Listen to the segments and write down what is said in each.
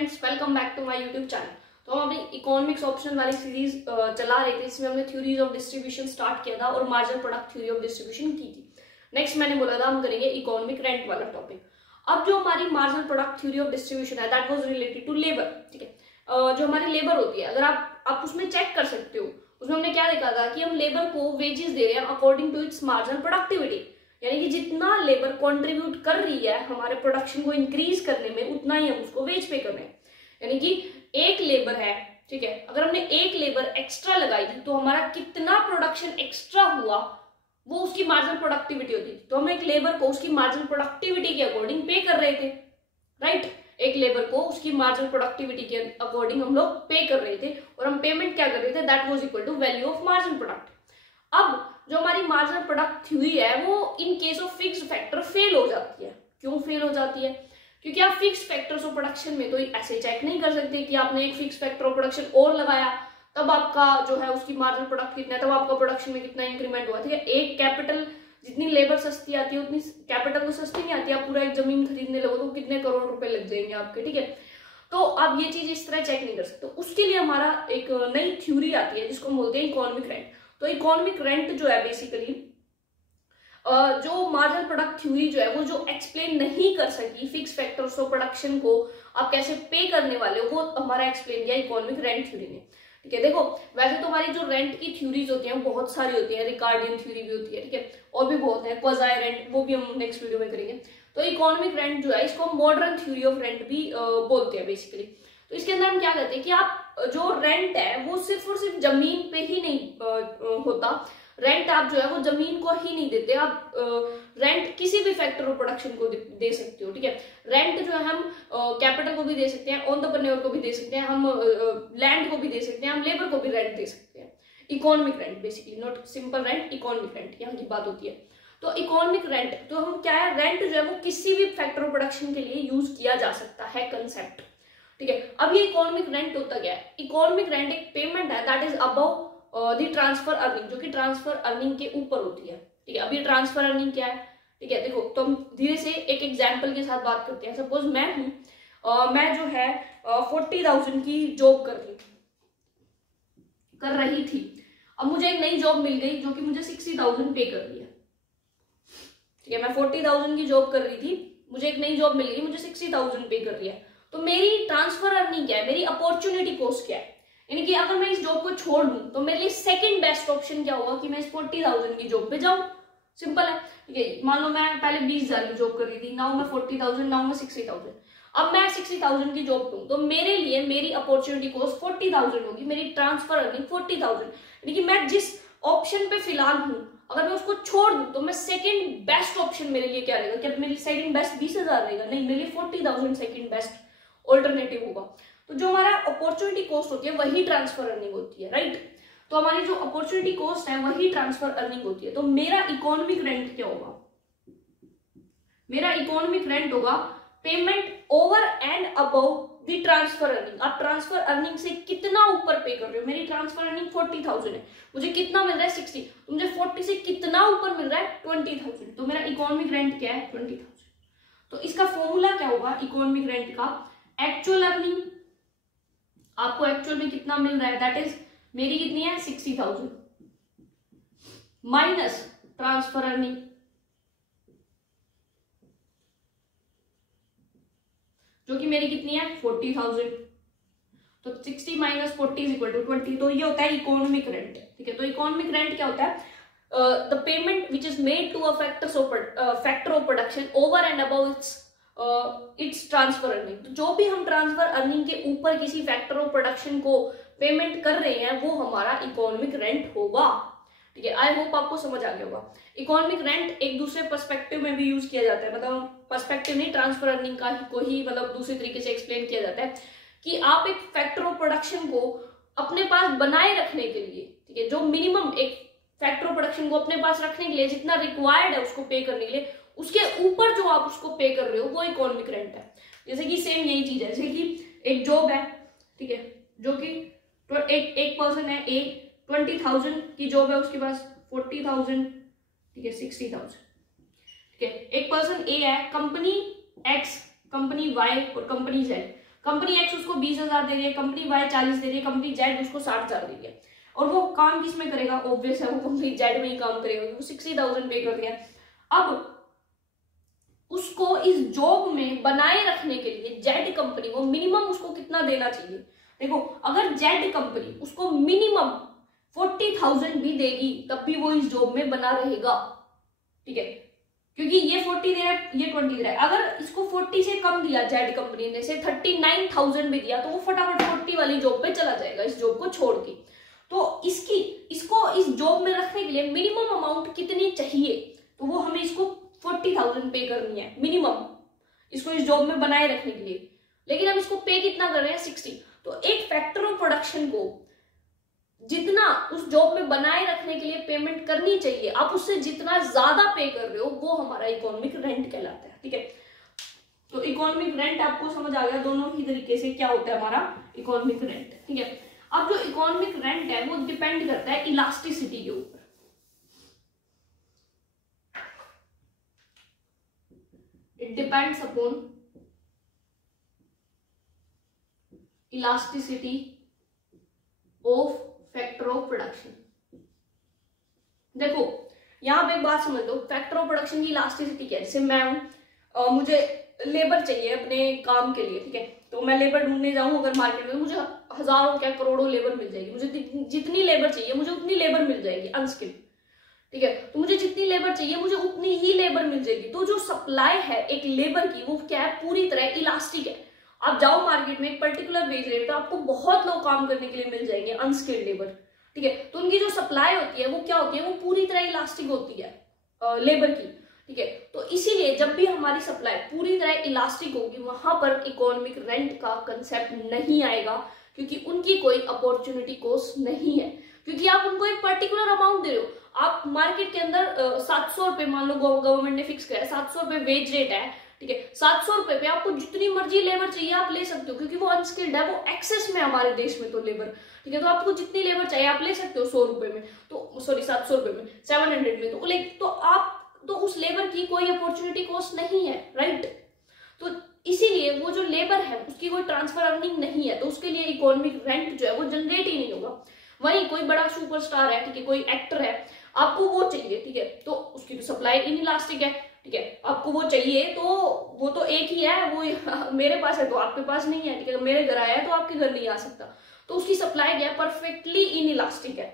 Friends, welcome back to my YouTube channel. तो हम अपनी इकोनॉमिक्स ऑप्शन वाली सीरीज चला रहे थे, इसमें हमने थ्योरीज ऑफ डिस्ट्रीब्यूशन स्टार्ट किया था और marginal product theory of distribution की थी। नेक्स्ट मैंने बोला था हम करेंगे इकोनॉमिक रेंट वाला टॉपिक। अब जो हमारी marginal product theory of distribution है that was related to labour. ठीक है, जो हमारी लेबर होती है, अगर आप उसमें चेक कर सकते हो, उसमें हमने क्या देखा था कि हम लेबर को वेजेस दे रहे हैं according to its marginal productivity, यानी कि जितना लेबर कंट्रीब्यूट कर रही है हमारे प्रोडक्शन को इंक्रीज करने में उतना ही हम उसको वेज पे कर रहे हैं। यानी कि एक लेबर है, ठीक है, अगर हमने एक लेबर एक्स्ट्रा लगाई थी तो हमारा कितना प्रोडक्शन एक्स्ट्रा हुआ वो उसकी मार्जिनल प्रोडक्टिविटी होती थी। तो हम एक लेबर को उसकी मार्जिनल प्रोडक्टिविटी के अकॉर्डिंग पे कर रहे थे, राइट। एक लेबर को उसकी मार्जिनल प्रोडक्टिविटी के अकॉर्डिंग हम लोग पे कर रहे थे और हम पेमेंट क्या कर रहे थे, that was equal to value of marginal product. अब जो हमारी मार्जिनल प्रोडक्ट थ्योरी है वो in case of fixed factor fail हो जाती है। क्यों फेल हो जाती है? क्योंकि आप फिक्स्ड फैक्टर्स ऑफ प्रोडक्शन में तो ऐसे चेक नहीं कर सकते कि आपने एक फिक्स फैक्टर ऑफ प्रोडक्शन और लगाया तब आपका जो है उसकी मार्जिनल प्रोडक्ट कितना है, तब आपका प्रोडक्शन में कितना इंक्रीमेंट हुआ। ठीक है, एक कैपिटल जितनी लेबर सस्ती आती है उतनी कैपिटल तो सस्ती नहीं आती। आप पूरा एक जमीन खरीदने लगो तो कितने करोड़ रुपए लग जाएंगे आपके। ठीक है, तो आप ये चीज इस तरह चेक नहीं कर सकते। तो उसके लिए हमारा एक नई थ्योरी आती है जिसको हम बोलते हैं इकोनॉमिक रेंट। तो इकोनॉमिक रेंट जो है बेसिकली जो मार्जिनल प्रोडक्ट थ्योरी जो है वो जो एक्सप्लेन नहीं कर सकी फिक्स फैक्टर्स ऑफ प्रोडक्शन को आप कैसे पे करने वाले हो, वो हमारा एक्सप्लेन किया इकोनॉमिक रेंट थ्योरी ने। ठीक है, देखो वैसे तो हमारी जो रेंट की थ्योरीज होती हैं बहुत सारी होती है, रिकार्डियन थ्योरी भी होती है, ठीक है, और भी बहुत है, क्वाज़ाई रेंट, वो भी हम नेक्स्ट वीडियो में करेंगे। तो इकोनॉमिक रेंट जो है इसको हम मॉडर्न थ्योरी ऑफ रेंट भी बोलते हैं बेसिकली। तो इसके अंदर हम क्या कहते हैं कि आप जो रेंट है वो सिर्फ और सिर्फ जमीन पे ही नहीं होता। रेंट आप जो है वो जमीन को ही नहीं देते, आप रेंट किसी भी फैक्टर ऑफ प्रोडक्शन को दे सकते हो। ठीक है, रेंट जो है हम कैपिटल को भी दे सकते हैं, एंटरप्रेन्योर को भी दे सकते हैं, हम लैंड को भी दे सकते हैं, हम लेबर को भी रेंट दे सकते हैं। Economic rent basically, not simple rent, economic rent यहाँ की बात होती है। तो इकोनॉमिक रेंट तो हम क्या है, रेंट जो है वो किसी भी फैक्टर ऑफ प्रोडक्शन के लिए यूज किया जा सकता है कंसेप्ट। ठीक है, अब ये इकोनॉमिक रेंट होता क्या है? इकोनॉमिक रेंट एक पेमेंट है that is above the transfer earning, जो कि ट्रांसफर अर्निंग के ऊपर होती है। ठीक है, अब ये ट्रांसफर अर्निंग क्या है? ठीक है, देखो तो हम धीरे से एक एग्जांपल के साथ बात करते हैं। सपोज मैं हूं, मैं जो है 40,000 की जॉब कर रही थी। अब मुझे एक नई जॉब मिल गई जो कि मुझे 60,000 पे कर रही है। ठीक है, मैं 40,000 की जॉब कर रही थी, मुझे एक नई जॉब मिल गई, मुझे 60,000 पे कर रही है। तो मेरी ट्रांसफर अर्निंग क्या है, मेरी अपॉर्चुनिटी कॉस्ट क्या है? यानी कि अगर मैं इस जॉब को छोड़ दूं तो मेरे लिए सेकंड बेस्ट ऑप्शन क्या होगा कि मैं इस 40,000 की जॉब पे जाऊं। सिंपल है। ठीक है, मान लो मैं पहले 20,000 की जॉब कर रही थी, नाउ मैं 40,000, नाउ मैं 60,000। अब मैं 60,000 की जॉब लूं तो मेरे लिए मेरी अपॉर्चुनिटी कॉस्ट 40,000 होगी, मेरी ट्रांसफर अर्निंग 40,000। यानी कि मैं जिस ऑप्शन पे फिलहाल हूं अगर मैं उसको छोड़ दूं तो मैं सेकंड बेस्ट ऑप्शन मेरे लिए क्या रहेगा? क्या मेरी सेकंड बेस्ट 20,000 रहेगा? नहीं, मेरे लिए 40,000 सेकंड बेस्ट ऑल्टरनेटिव होगा। तो जो हमारा अपॉर्चुनिटी कॉस्ट होती है वही ट्रांसफर अर्निंग होती है, राइट। तो हमारी जो अपॉर्चुनिटी कॉस्ट है वही ट्रांसफर अर्निंग होती है। तो मेरा इकोनॉमिक रेंट क्या होगा? मेरा इकोनॉमिक रेंट होगा payment over and above the transfer earning. आप ट्रांसफर अर्निंग से कितना ऊपर पे कर रहे हो? मेरी ट्रांसफर अर्निंग 40,000 है, मुझे कितना मिल रहा है? 60। तो मुझे 40 से कितना ऊपर मिल रहा है? 20,000। तो मेरा इकोनॉमिक रेंट क्या है? 20,000। तो इसका फॉर्मूला क्या होगा इकोनॉमिक रेंट का? एक्चुअल अर्निंग, आपको एक्चुअल में कितना मिल रहा है, दैट इज मेरी कितनी है 60,000 माइनस ट्रांसफर अर्निंग, जो कि मेरी कितनी है 40,000। तो 60 माइनस 40 इज इक्वल टू 20। तो ये होता है इकोनॉमिक रेंट। ठीक है, तो इकोनॉमिक रेंट क्या होता है? The payment which is made to a factor of production over and above its transfer earning. तो जो भी हम ट्रांसफर अर्निंग के ऊपर किसी फैक्टर ऑफ प्रोडक्शन को पेमेंट कर रहे हैं वो हमारा इकोनॉमिक रेंट होगा। ठीक है, आई होप आपको समझ आ गया होगा। इकोनॉमिक रेंट एक दूसरे पर्सपेक्टिव में भी यूज किया जाता है, मतलब पर्सपेक्टिव नहीं, ट्रांसफर अर्निंग का को ही मतलब दूसरे तरीके से एक्सप्लेन किया जाता है कि आप एक फैक्टर ऑफ प्रोडक्शन को अपने पास बनाए रखने के लिए, ठीक है, जो मिनिमम एक फैक्टर ऑफ प्रोडक्शन को अपने पास रखने के लिए जितना रिक्वायर्ड है उसको पे करने के लिए, उसके ऊपर जो आप उसको पे कर रहे हो वो इकोनॉमिक रेंट है। जैसे कि सेम यही चीज है, जैसे कि एक जॉब है, ठीक है, जो कि एक पर्सन है ए, 20,000 की जॉब है उसके पास, 40,000, ठीक है, 60,000। ठीक है, एक पर्सन ए है, कंपनी एक्स, कंपनी वाई और कंपनी जेड, कंपनी एक्स उसको 20,000 दे रही है, कंपनी वाई 40 दे रही है, कंपनी जेड उसको 60,000 दे रही है, और वो काम किस में करेगा? ऑब्वियस है वो कंपनी जेड में ही काम करेगा, वो 60,000 पे कर दिया। अब उसको इस जॉब में बनाए रखने के लिए जेड कंपनी को मिनिमम उसको कितना देना चाहिए? देखो, अगर जेड कंपनी उसको मिनिमम 40,000 भी देगी तब भी वो इस जॉब में बना रहेगा, ठीक है, क्योंकि ये 40 दे रहा है, ये 20 दे रहा है। अगर इसको 40 से कम दिया जेड कंपनी ने, से 39,000 भी दिया, तो वो फटाफट 40 वाली जॉब पे चला जाएगा इस जॉब को छोड़ के। तो इसको इस जॉब में रखने के लिए मिनिमम अमाउंट कितनी चाहिए? तो वो हमें इसको 40,000 पे करनी है मिनिमम, इसको इस जॉब में बनाए रखने के लिए। लेकिन हम इसको पे कितना कर रहे हैं? 60। तो एक फैक्टर ऑफ प्रोडक्शन को जितना उस जॉब में बनाए रखने के लिए पेमेंट करनी चाहिए, आप उससे जितना ज्यादा पे कर रहे हो वो हमारा इकोनॉमिक रेंट कहलाता है, ठीक है। तो इकोनॉमिक रेंट आपको समझ आ गया दोनों ही तरीके से क्या होता है हमारा इकोनॉमिक रेंट, ठीक है। अब जो इकोनॉमिक रेंट है वो डिपेंड करता है इलास्टिसिटी के ऊपर। It depends upon elasticity of factor of production. देखो यहां पे एक बात समझ लो, फैक्टर ऑफ प्रोडक्शन की इलास्टिसिटी क्या है? जैसे मैं हूं, मुझे लेबर चाहिए अपने काम के लिए, ठीक है, तो मैं लेबर ढूंढने जाऊं अगर मार्केट में, तो मुझे हजारों क्या करोड़ों लेबर मिल जाएगी। मुझे जितनी लेबर चाहिए मुझे उतनी लेबर मिल जाएगी अनस्किल्ड, ठीक है। तो मुझे जितनी लेबर चाहिए मुझे उतनी ही लेबर मिल जाएगी। तो जो सप्लाई है एक लेबर की वो क्या है? पूरी तरह इलास्टिक है। आप जाओ मार्केट में एक पर्टिकुलर वेज रेट, तो आपको बहुत लोग काम करने के लिए मिल जाएंगे अनस्किल्ड लेबर, ठीक है। तो उनकी जो सप्लाई होती है वो क्या होती है? वो पूरी तरह इलास्टिक होती है लेबर की, ठीक है। तो इसीलिए जब भी हमारी सप्लाई पूरी तरह इलास्टिक होगी वहां पर इकोनॉमिक रेंट का कंसेप्ट नहीं आएगा, क्योंकि उनकी कोई अपॉर्चुनिटी कॉस्ट नहीं है, क्योंकि आप उनको एक पर्टिकुलर अमाउंट दे रहे हो। आप मार्केट के अंदर 700 रुपए, मान लो गवर्नमेंट ने फिक्स किया है 700 रुपए वेज रेट है, ठीक है। 700 रुपए पे आपको जितनी मर्जी लेबर चाहिए आप ले सकते हो, क्योंकि वो अनस्किल्ड है, वो एक्सेस में हमारे देश में तो लेबर, ठीक है। तो आपको जितनी लेबर चाहिए आप ले सकते हो 100 रुपए में, तो सॉरी 700 रुपए में, 700 में, तो आप तो उस लेबर की कोई अपॉर्चुनिटी कॉस्ट नहीं है, राइट। तो इसीलिए वो जो लेबर है उसकी कोई ट्रांसफर अर्निंग नहीं है, तो उसके लिए इकोनॉमिक रेंट जो है वो जनरेट ही नहीं होगा। वहीं कोई बड़ा सुपरस्टार है, ठीक है, कोई एक्टर है, आपको वो चाहिए, ठीक है, तो उसकी तो सप्लाई इनइलास्टिक है, ठीक है। आपको वो चाहिए तो वो तो एक ही है, वो मेरे पास है तो आपके पास नहीं है, ठीक है। मेरे घर आया है तो आपके घर नहीं आ सकता, तो उसकी सप्लाई क्या है? परफेक्टली इनइलास्टिक है,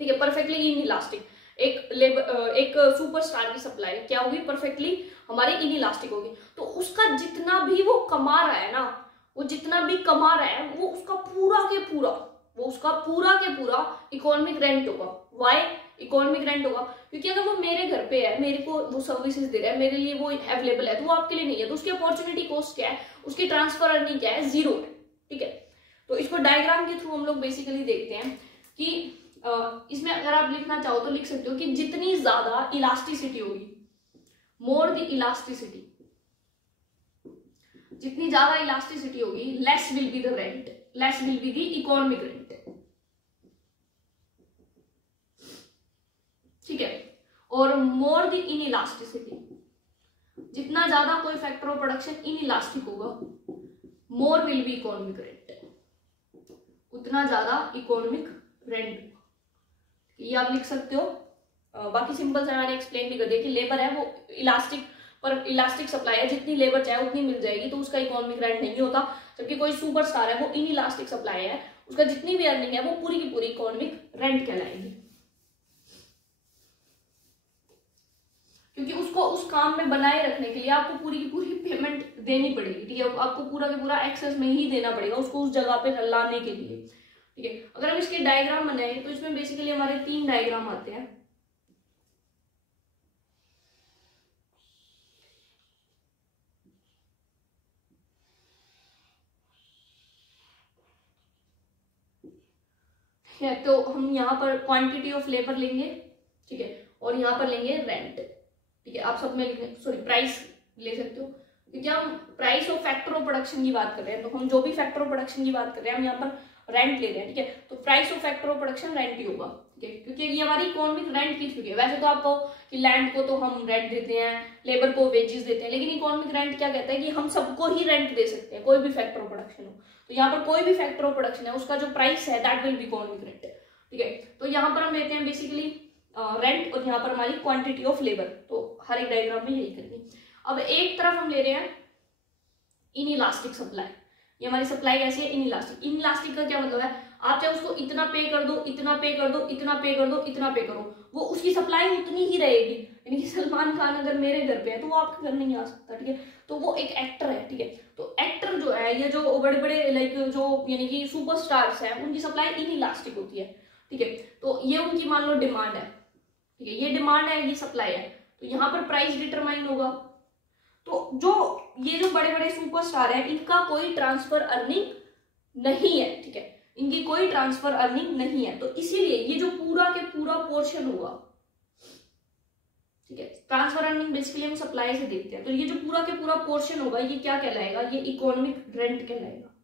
ठीक है, परफेक्टली इनइलास्टिक। एक सुपरस्टार की सप्लाई क्या होगी? परफेक्टली हमारी इनइलास्टिक होगी। तो उसका जितना भी वो कमा रहा है ना, वो जितना भी कमा रहा है वो उसका पूरा के पूरा इकोनॉमिक रेंट होगा। वाई इकोनॉमिक रेंट होगा? क्योंकि अगर वो मेरे घर पे है, मेरे को वो सर्विसेज दे रहा है, मेरे लिए वो अवेलेबल है, तो वो आपके लिए नहीं है, तो उसकी अपॉर्चुनिटी कॉस्ट क्या है? उसकी ट्रांसफर अर्निंग क्या है? 0 है, ठीक है। तो इसको डायग्राम के थ्रू हम लोग बेसिकली देखते हैं कि इसमें अगर आप लिखना चाहो तो लिख सकते हो कि जितनी ज्यादा इलास्टिसिटी होगी, मोर द इलास्टिसिटी, जितनी ज्यादा इलास्टिसिटी होगी less will be the rent, less will be the economic rent, ठीक है। और मोर द इनइलास्टिसिटी, जितना ज्यादा कोई फैक्टर ऑफ प्रोडक्शन इनइलास्टिक होगा, more will be economic rent, उतना ज्यादा इकोनॉमिक रेंट। ये आप लिख सकते हो। बाकी सिंपल से मैंने एक्सप्लेन भी कर दिया कि लेबर है वो इलास्टिक, पर इलास्टिक सप्लाई है, जितनी लेबर चाहे उतनी मिल जाएगी, तो उसका इकोनॉमिक रेंट नहीं होता। जबकि कोई सुपरस्टार है वो इन इलास्टिक सप्लाई है, उसका जितनी भी अर्निंग है वो पूरी की पूरी इकोनॉमिक रेंट कहलाएगी, क्योंकि उसको उस काम में बनाए रखने के लिए आपको पूरी की पूरी पेमेंट देनी पड़ेगी, ठीक है। आपको पूरा का पूरा एक्सेस में ही देना पड़ेगा उसको उस जगह पे लाने के लिए, ठीक है। अगर हम इसके डायग्राम बनाए तो इसमें बेसिकली हमारे 3 डायग्राम आते हैं। तो हम यहाँ पर क्वांटिटी ऑफ लेबर लेंगे, ठीक है, और यहाँ पर लेंगे रेंट, ठीक है। आप सब में लिखें, सॉरी प्राइस ले सकते हो, क्योंकि हम price of factor of production की बात कर रहे हैं, तो हम जो भी फैक्टर ऑफ प्रोडक्शन की बात कर रहे हैं हम यहाँ पर रेंट ले रहे हैं, ठीक है। तो price of factor of production rent ही होगा। ठीक है, क्योंकि ये हमारी इकोनॉमिक रेंट की थ्योरी है। वैसे तो आप कहो कि लैंड को तो हम रेंट देते हैं, लेबर को वेजेस देते हैं, लेकिन इकोनॉमिक रेंट क्या कहता है कि हम सबको ही रेंट दे सकते हैं, कोई भी फैक्टर ऑफ प्रोडक्शन हो। तो यहाँ पर कोई भी फैक्टर ऑफ प्रोडक्शन है, उसका जो प्राइस है that will be economic rent. ठीक है, तो यहाँ पर हम लेते हैं बेसिकली रेंट, और यहाँ पर हमारी क्वांटिटी ऑफ लेबर। तो हर एक डायग्राम में यही करेंगे। अब एक तरफ हम ले रहे हैं इनइलास्टिक सप्लाई। ये हमारी सप्लाई कैसी है? इनइलास्टिक। इनइलास्टिक का क्या मतलब है? आप चाहे उसको इतना पे कर दो, इतना पे कर दो, इतना पे कर दो, इतना पे करो, वो उसकी सप्लाई उतनी ही रहेगी। यानी कि सलमान खान अगर मेरे घर पे है तो वो आपके घर नहीं आ सकता। ठीक है, तो वो एक एक्टर है। ठीक है, तो एक्टर जो है, ये जो बड़े बड़े लाइक जो यानी कि सुपरस्टार्स हैं, उनकी सप्लाई इनइलास्टिक होती है। ठीक है, तो ये उनकी मान लो डिमांड है। ठीक है, ये डिमांड है, ये सप्लाई है, तो यहाँ पर प्राइस डिटरमाइन होगा। तो जो ये जो बड़े बड़े सुपरस्टार है, इनका कोई ट्रांसफर अर्निंग नहीं है। ठीक है, इनकी कोई ट्रांसफर अर्निंग नहीं है, तो इसीलिए ये जो पूरा के पूरा पोर्शन होगा, ठीक है, ट्रांसफर अर्निंग बेसिकली हम सप्लाई से देखते हैं, तो ये जो पूरा के पूरा पोर्शन होगा, ये क्या कहलाएगा? ये इकोनॉमिक रेंट कहलाएगा।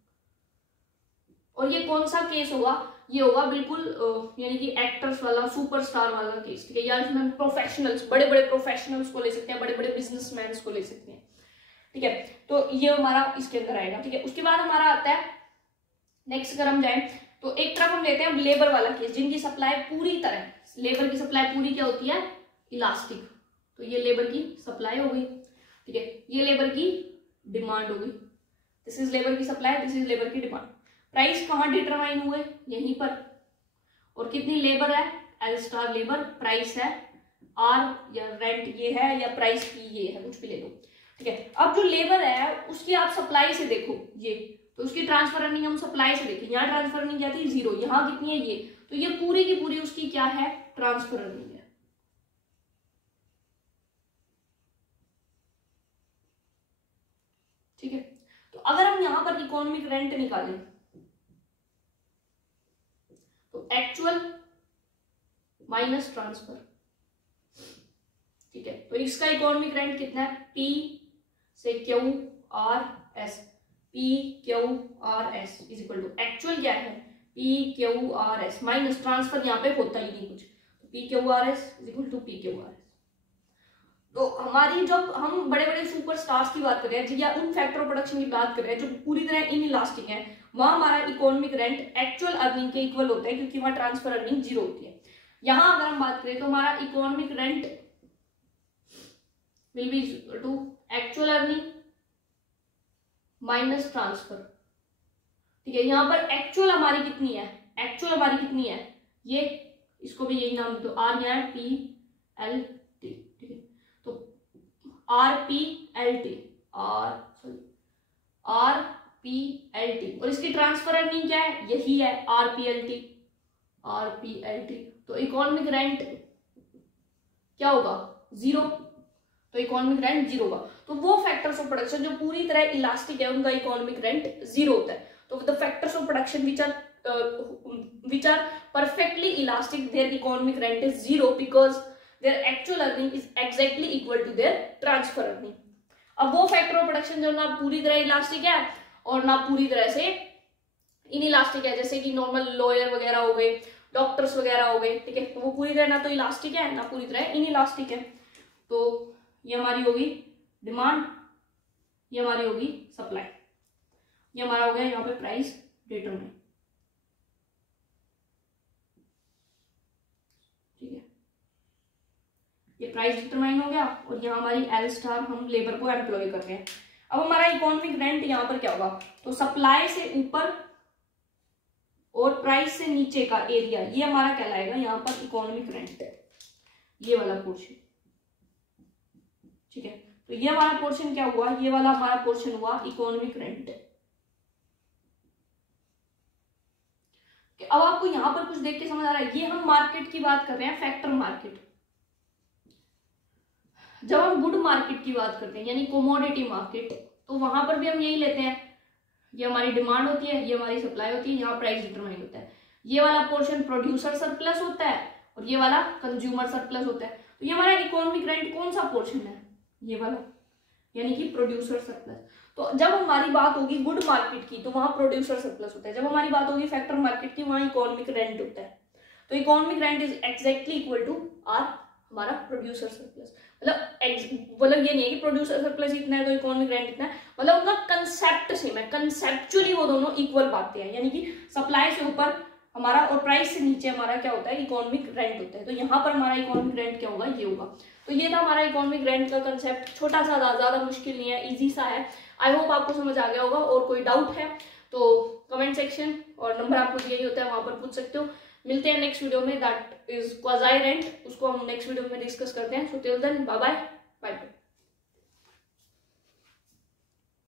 और ये कौन सा केस होगा? ये होगा बिल्कुल यानी कि एक्टर्स वाला, सुपरस्टार वाला केस। ठीक है, या इसमें प्रोफेशनल्स, बड़े बड़े प्रोफेशनल्स को ले सकते हैं, बड़े बड़े बिजनेसमैन को ले सकते हैं। ठीक है, तो ये हमारा इसके अंदर आएगा। ठीक है, उसके बाद हमारा आता है नेक्स्ट, अगर हम जाए तो एक तरफ हम लेते हैं लेबर वाला केस, जिनकी सप्लाई पूरी तरह, लेबर की सप्लाई पूरी क्या होती है? इलास्टिक। तो ये लेबर की सप्लाई हो गई। ठीक है, ये लेबर की डिमांड हो गई। दिस इज लेबर की सप्लाई, दिस इज लेबर की डिमांड। प्राइस कहाँ डिटरमाइन हुए? यहीं पर। और कितनी लेबर है? L star labour. प्राइस है आर, या रेंट ये है, या प्राइस पी ये है, कुछ भी ले लो। ठीक है, अब जो लेबर है उसकी आप सप्लाई से देखो, ये तो उसकी ट्रांसफर अर्निंग हम सप्लाई से देखें, यहाँ ट्रांसफर अर्निंग क्या थी? 0। यहाँ कितनी है? ये। तो ये पूरी की पूरी उसकी क्या है? ट्रांसफर अर्निंग है। ठीक है, तो अगर हम यहां पर इकोनॉमिक रेंट निकालें तो एक्चुअल माइनस ट्रांसफर। ठीक है, तो इसका इकोनॉमिक रेंट कितना है? पी से Q R S, P Q R S is equal to actual क्या है? P Q R S minus transfer, यहाँ पे होता ही नहीं कुछ, तो P Q R S is equal to P Q R S. तो हमारी जब हम बड़े बड़े सुपरस्टार्स की बात कर रहे हैं, या उन फैक्टर ऑफ प्रोडक्शन की बात कर रहे हैं जो पूरी तरह इनइलास्टिक है, वहां हमारा इकोनॉमिक रेंट एक्चुअल अर्निंग के इक्वल होता है, क्योंकि वहां ट्रांसफर अर्निंग 0 होती है। यहां अगर हम बात करें तो हमारा economic rent will be to actual earning minus transfer. ठीक है, यहां पर एक्चुअल हमारी कितनी है? एक्चुअल हमारी कितनी है? ये, इसको भी यही नाम दो, आर क्या है? P L T. ठीक है, तो R P L T, R P L T, और इसकी ट्रांसफर अर्निंग क्या है? यही है, R P L T, R P L T. तो इकोनॉमिक रेंट क्या होगा? 0। तो इकोनॉमिक रेंट 0 होगा। तो वो फैक्टर्स ऑफ प्रोडक्शन जो पूरी तरह इलास्टिक है, उनका इकोनॉमिक रेंट 0 होता है। तो the factors of production which are perfectly elastic, their economic rent is 0 because their actual earning is exactly equal to their transfer earning. अब वो फैक्टर ऑफ प्रोडक्शन जो ना पूरी तरह इलास्टिक है और ना पूरी तरह से इनइलास्टिक है, जैसे कि नॉर्मल लॉयर वगैरह हो गए, डॉक्टर्स वगैरह हो गए। ठीक है, तो वो पूरी तरह ना तो इलास्टिक है ना पूरी तरह इनइलास्टिक है। तो ये हमारी होगी डिमांड, ये हमारी होगी सप्लाई, ये हमारा हो गया यहाँ पे प्राइस डिटरमाइन। ठीक है, ये प्राइस डिटरमाइन हो गया, और यहाँ हमारी एल स्टार, हम लेबर को एम्प्लॉय कर रहे हैं। अब हमारा इकोनॉमिक रेंट यहाँ पर क्या होगा? तो सप्लाई से ऊपर और प्राइस से नीचे का एरिया, ये हमारा कहलाएगा यहाँ पर इकोनॉमिक रेंट, ये वाला पोर्शन। ठीक है, तो ये हमारा पोर्शन क्या हुआ? ये वाला हमारा पोर्शन हुआ इकोनॉमिक रेंट। अब आपको यहां पर कुछ देख के समझ आ रहा है? ये हम मार्केट की बात कर रहे हैं, फैक्टर मार्केट। जब हम गुड मार्केट की बात करते हैं यानी कोमोडिटी मार्केट, तो वहां पर भी हम यही लेते हैं, ये हमारी डिमांड होती है, ये हमारी सप्लाई होती है, यहाँ प्राइस डिटरमाइन होता है। ये वाला पोर्शन प्रोड्यूसर सरप्लस होता है और ये वाला कंज्यूमर सरप्लस होता है। तो ये हमारा इकोनॉमिक रेंट कौन सा पोर्शन है? ये वाला, यानी कि प्रोड्यूसर सरप्लस। तो जब हमारी बात होगी गुड मार्केट की तो वहां प्रोड्यूसर सरप्लस होता है, जब हमारी बात होगी फैक्टर मार्केट की वहां इकोनॉमिक रेंट होता है। तो economic rent is exactly equal to or हमारा प्रोड्यूसर सरप्लस। मतलब ये नहीं है कि प्रोड्यूसर सरप्लस इतना है तो इकोनॉमिक रेंट इतना है, मतलब उनका कंसेप्ट सेम है, कंसेप्चुअली वो दोनों इक्वल बातें हैं, यानी कि सप्लाई से ऊपर हमारा और प्राइस से नीचे हमारा क्या होता है, इकोनॉमिक रेंट होता है। तो यहाँ पर हमारा इकोनॉमिक रेंट क्या होगा, ये होगा। तो ये था हमारा इकोनॉमिक रेंट का कंसेप्ट, छोटा सा, ज्यादा मुश्किल नहीं है, इजी सा है। आई होप आपको समझ आ गया होगा। और कोई डाउट है तो कमेंट सेक्शन और नंबर आपको दिया ही होता है, वहां पर पूछ सकते हो। मिलते हैं नेक्स्ट वीडियो में, दैट इज क्वाज़ी रेंट, उसको हम नेक्स्ट वीडियो में डिस्कस करते हैं। So till then bye bye bye.